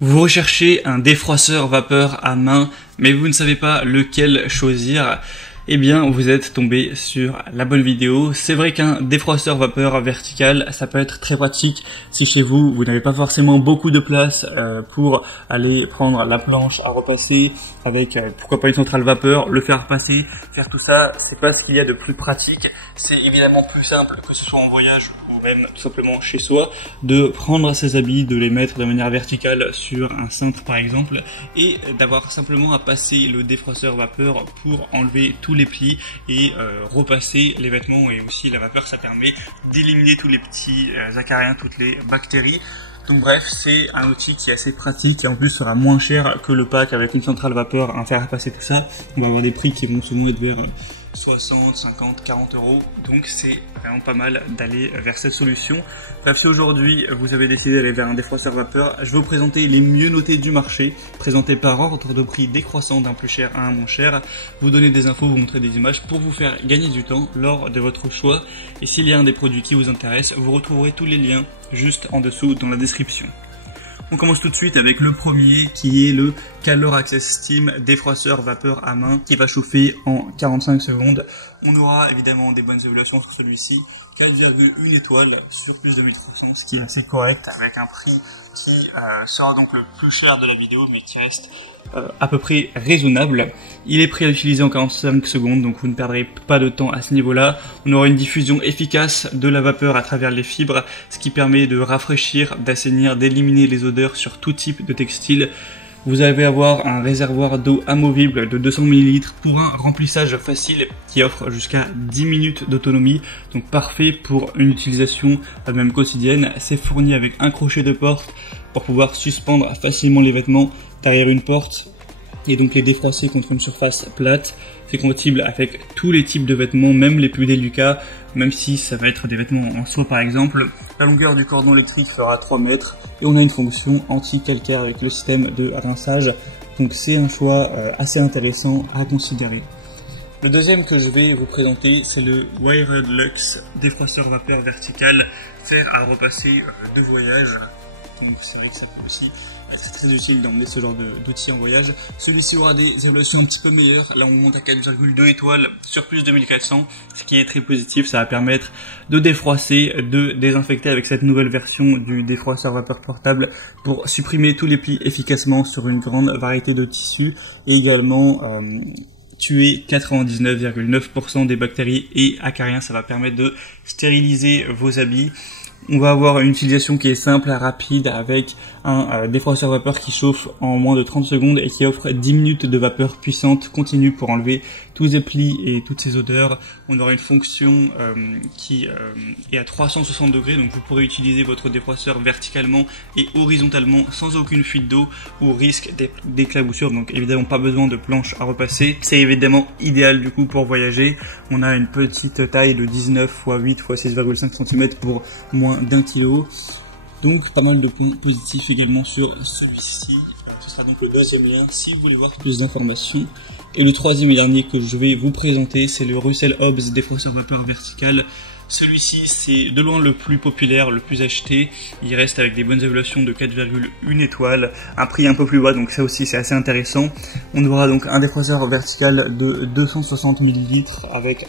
Vous recherchez un défroisseur vapeur à main, mais vous ne savez pas lequel choisir. Eh bien, vous êtes tombé sur la bonne vidéo. C'est vrai qu'un défroisseur vapeur vertical, ça peut être très pratique si chez vous, vous n'avez pas forcément beaucoup de place pour aller prendre la planche à repasser avec, pourquoi pas une centrale vapeur, le faire passer, faire tout ça. C'est pas ce qu'il y a de plus pratique. C'est évidemment plus simple que ce soit en voyage ou même tout simplement chez soi, de prendre ses habits, de les mettre de manière verticale sur un cintre par exemple, et d'avoir simplement à passer le défroisseur vapeur pour enlever tous les plis et repasser les vêtements. Et aussi la vapeur, ça permet d'éliminer tous les petits acariens, toutes les bactéries. Donc bref, c'est un outil qui est assez pratique et en plus sera moins cher que le pack avec une centrale vapeur à faire passer tout ça. On va avoir des prix qui vont souvent être vers 60, 50, 40 euros. Donc c'est vraiment pas mal d'aller vers cette solution. Bref, si aujourd'hui vous avez décidé d'aller vers un défroisseur vapeur, je vais vous présenter les mieux notés du marché, présentés par ordre de prix décroissant d'un plus cher à un moins cher, vous donner des infos, vous montrer des images pour vous faire gagner du temps lors de votre choix. Et s'il y a un des produits qui vous intéresse, vous retrouverez tous les liens juste en dessous dans la description. On commence tout de suite avec le premier qui est le Calor Access Steam défroisseur vapeur à main qui va chauffer en 45 secondes. On aura évidemment des bonnes évaluations sur celui-ci, 4,1 étoiles sur plus de 1300, ce qui est assez correct avec un prix qui sera donc le plus cher de la vidéo mais qui reste à peu près raisonnable. Il est prêt à utiliser en 45 secondes, donc vous ne perdrez pas de temps à ce niveau-là. On aura une diffusion efficace de la vapeur à travers les fibres, ce qui permet de rafraîchir, d'assainir, d'éliminer les odeurs sur tout type de textile. Vous allez avoir un réservoir d'eau amovible de 200 ml pour un remplissage facile qui offre jusqu'à 10 minutes d'autonomie, donc parfait pour une utilisation même quotidienne. C'est fourni avec un crochet de porte pour pouvoir suspendre facilement les vêtements derrière une porte et donc les défroisser contre une surface plate. C'est compatible avec tous les types de vêtements, même les plus délicats, même si ça va être des vêtements en soie par exemple. La longueur du cordon électrique fera 3 mètres et on a une fonction anti-calcaire avec le système de rinçage. Donc c'est un choix assez intéressant à considérer. Le deuxième que je vais vous présenter, c'est le Wired Luxe défroisseur vapeur vertical, fer à repasser de voyage. Donc c'est vrai que ça peut aussi être très utile d'emmener ce genre d'outils en voyage. Celui-ci aura des évaluations un petit peu meilleures. Là on monte à 4,2 étoiles sur plus de 1400, ce qui est très positif. Ça va permettre de défroisser, de désinfecter avec cette nouvelle version du défroisseur vapeur portable pour supprimer tous les plis efficacement sur une grande variété de tissus et également tuer 99,9% des bactéries et acariens. Ça va permettre de stériliser vos habits. On va avoir une utilisation qui est simple, rapide, avec un défroisseur vapeur qui chauffe en moins de 30 secondes et qui offre 10 minutes de vapeur puissante continue pour enlever tous les plis et toutes ces odeurs. On aura une fonction qui est à 360 degrés, donc vous pourrez utiliser votre défroisseur verticalement et horizontalement sans aucune fuite d'eau ou risque d'éclaboussure. Donc évidemment pas besoin de planche à repasser. C'est évidemment idéal du coup pour voyager. On a une petite taille de 19 x 8 x 6,5 cm pour moins d'1 kg. Donc pas mal de points positifs également sur celui-ci. Ce sera donc le deuxième lien si vous voulez voir plus d'informations. Et le troisième et dernier que je vais vous présenter, c'est le Russell Hobbs défroisseur vapeur vertical. Celui-ci, c'est de loin le plus populaire, le plus acheté. Il reste avec des bonnes évaluations de 4,1 étoiles, un prix un peu plus bas, donc ça aussi c'est assez intéressant. On aura donc un défroisseur vertical de 260 ml avec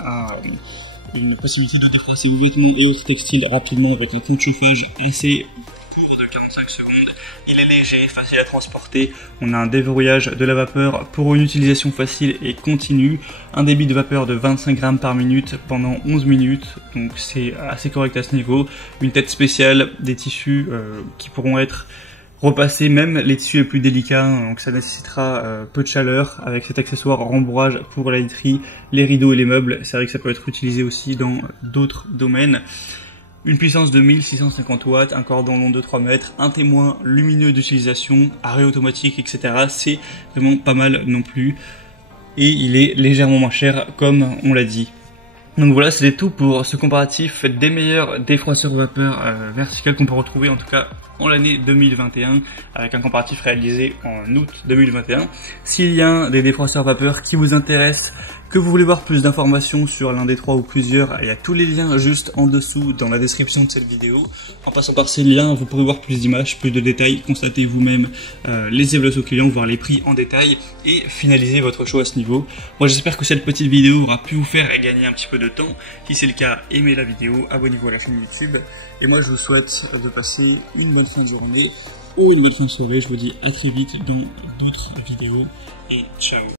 une possibilité de défroisser vos vêtements et autres textiles rapidement avec un temps de chauffage assez court de 45 secondes. Il est léger, facile à transporter. On a un déverrouillage de la vapeur pour une utilisation facile et continue. Un débit de vapeur de 25 grammes par minute pendant 11 minutes. Donc c'est assez correct à ce niveau. Une tête spéciale, des tissus qui pourront être repassés, même les tissus les plus délicats. Donc ça nécessitera peu de chaleur avec cet accessoire rembourrage pour la literie, les rideaux et les meubles. C'est vrai que ça peut être utilisé aussi dans d'autres domaines. Une puissance de 1650 watts, un cordon long de 3 mètres, un témoin lumineux d'utilisation, arrêt automatique, etc. C'est vraiment pas mal non plus. Et il est légèrement moins cher comme on l'a dit. Donc voilà, c'était tout pour ce comparatif des meilleurs défroisseurs vapeur vertical qu'on peut retrouver en tout cas en l'année 2021 avec un comparatif réalisé en août 2021. S'il y a des défroisseurs vapeur qui vous intéressent, Que vous voulez voir plus d'informations sur l'un des trois ou plusieurs, il y a tous les liens juste en dessous dans la description de cette vidéo. En passant par ces liens, vous pourrez voir plus d'images, plus de détails, constater vous-même les évaluations clients, voir les prix en détail et finaliser votre choix à ce niveau. Moi j'espère que cette petite vidéo aura pu vous faire gagner un petit peu de temps. Si c'est le cas, aimez la vidéo, abonnez-vous à la chaîne YouTube. Et moi je vous souhaite de passer une bonne fin de journée ou une bonne fin de soirée. Je vous dis à très vite dans d'autres vidéos et ciao.